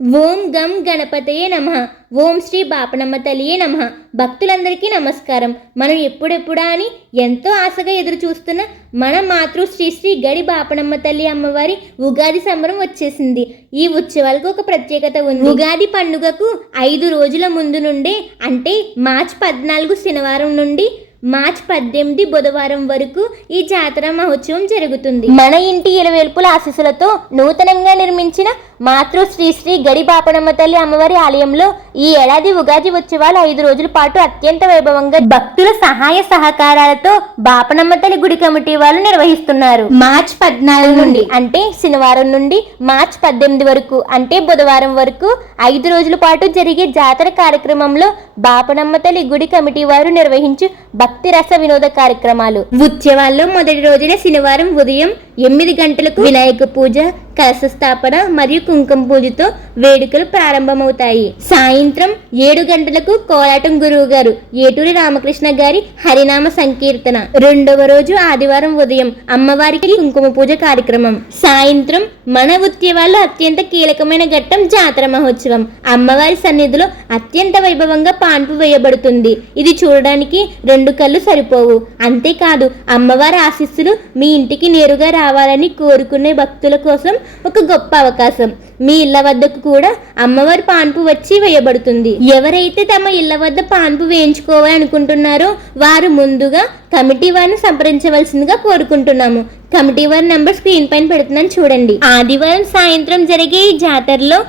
ఓం గం గణపతయే నమః. ఓం శ్రీ బాపనమ్మ తల్లియే నమః. భక్తులందరికీ నమస్కారం. మనం ఎప్పుడెప్పుడా అని ఎంతో ఆశగా ఎదురు చూస్తున్న మన మాతృ శ్రీ గడి బాపనమ్మ తల్లి అమ్మవారి ఉగాది సంబరం వచ్చేసింది. ఈ ఉత్సవాలకు ఒక ప్రత్యేకత ఉంది. ఉగాది పండుగకు 5 రోజుల ముందు నుండే, అంటే మార్చి 14 శనివారం నుండి మార్చి 18 బుధవారం వరకు ఈ జాతర మహోత్సవం జరుగుతుంది. మన ఇంటి ఇలవేల్పుల ఆశీస్సులతో నూతనంగా నిర్మించిన మాతృ శ్రీ గడి బాపనమ్మ తల్లి అమ్మవారి ఆలయంలో ఈ ఏడాది ఉగాది ఉత్సవాలు 5 రోజుల పాటు అత్యంత వైభవంగా భక్తుల సహాయ సహకారాలతో బాపనమ్మ తల్లి గుడి కమిటీ వాళ్ళు నిర్వహిస్తున్నారు. మార్చి 14 నుండి, అంటే శనివారం నుండి మార్చి 18 వరకు, అంటే బుధవారం వరకు 5 రోజుల పాటు జరిగే జాతర కార్యక్రమంలో బాపనమ్మ తల్లి గుడి కమిటీ వారు నిర్వహించు భక్తి రస వినోద కార్యక్రమాలు. ఉత్సవాల్లో మొదటి రోజున శనివారం ఉదయం 8 గంటలకు వినాయక పూజ, కలశ స్థాపన మరియు కుంకుమ పూజతో వేడుకలు ప్రారంభమవుతాయి. సాయంత్రం 7 గంటలకు కోలాటం గురువు గారు ఏటూరి రామకృష్ణ గారి హరినామ సంకీర్తన. రెండవ రోజు ఆదివారం ఉదయం అమ్మవారికి కుంకుమ పూజ కార్యక్రమం. సాయంత్రం మన ఉత్సవాల్లో అత్యంత కీలకమైన ఘట్టం జాతర మహోత్సవం. అమ్మవారి సన్నిధిలో అత్యంత వైభవంగా పాన్పు వేయబడుతుంది. ఇది చూడడానికి 2 కళ్ళు సరిపోవు. అంతేకాదు, అమ్మవారి ఆశీస్సులు మీ ఇంటికి నేరుగా రావాలని కోరుకునే భక్తుల కోసం ఒక గొప్ప అవకాశం. మీ ఇళ్ల వద్దకు కూడా అమ్మవారి పాన్పు వచ్చి వేయబడుతుంది. ఎవరైతే తమ ఇళ్ల వద్ద పాన్పు వేయించుకోవాలనుకుంటున్నారో వారు ముందుగా కమిటీ వారిని సంప్రదించవలసిందిగా కోరుకుంటున్నాము. కమిటీ వారి నంబర్ స్క్రీన్ పైన పెడుతున్నాను, చూడండి. ఆదివారం సాయంత్రం జరిగే ఈ జాతరలో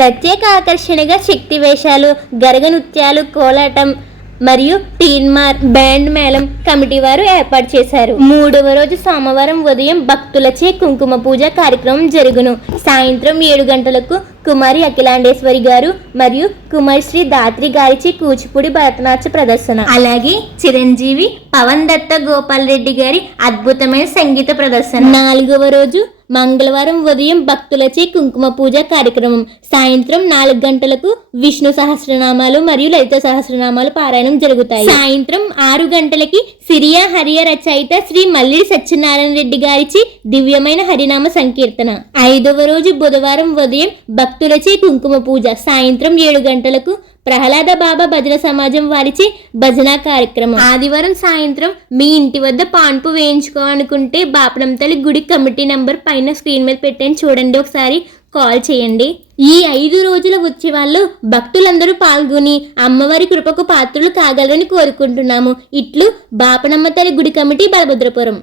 ప్రత్యేక ఆకర్షణగా శక్తి వేషాలు, గరగ నృత్యాలు, కోలాటం మరియు తీన్మార్, బ్యాండ్ మేళం కమిటీ వారు ఏర్పాటు చేశారు. 3వ రోజు సోమవారం ఉదయం భక్తులచే కుంకుమ పూజ కార్యక్రమం జరుగును. సాయంత్రం 7 గంటలకు కుమారి అఖిలాండేశ్వరి గారు మరియు కుమారి శ్రీ దాత్రి గారిచే కూచిపూడి భరతనాట్య ప్రదర్శన, అలాగే చిరంజీవి పవన్ దత్త గోపాల్ రెడ్డి గారి అద్భుతమైన సంగీత ప్రదర్శన. 4వ రోజు మంగళవారం ఉదయం భక్తులచే కుంకుమ పూజ కార్యక్రమం. సాయంత్రం 4 గంటలకు విష్ణు సహస్రనామాలు మరియు లలిత సహస్రనామాలు పారాయణం జరుగుతాయి. సాయంత్రం 6 గంటలకి సిరియా హరియ రచయిత శ్రీ మల్లిడి సత్యనారాయణ రెడ్డి గారిచి దివ్యమైన హరినామ సంకీర్తన. 5వ రోజు బుధవారం ఉదయం భక్తులచే కుంకుమ పూజ. సాయంత్రం 7 గంటలకు ప్రహ్లాద బాబా భజన సమాజం వారిచే భజన కార్యక్రమం. ఆదివారం సాయంత్రం మీ ఇంటి వద్ద పాన్పు వేయించుకోవాలనుకుంటే బాపనమ్మ తల్లి గుడి కమిటీ నంబర్ పైన స్క్రీన్ మీద పెట్టాను, చూడండి, ఒకసారి కాల్ చేయండి. ఈ 5 రోజుల ఉత్సవాల్లో భక్తులందరూ పాల్గొని అమ్మవారి కృపకు పాత్రలు కాగలరని కోరుకుంటున్నాము. ఇట్లు బాపనమ్మ తల్లి గుడి కమిటీ బలభద్రపురం.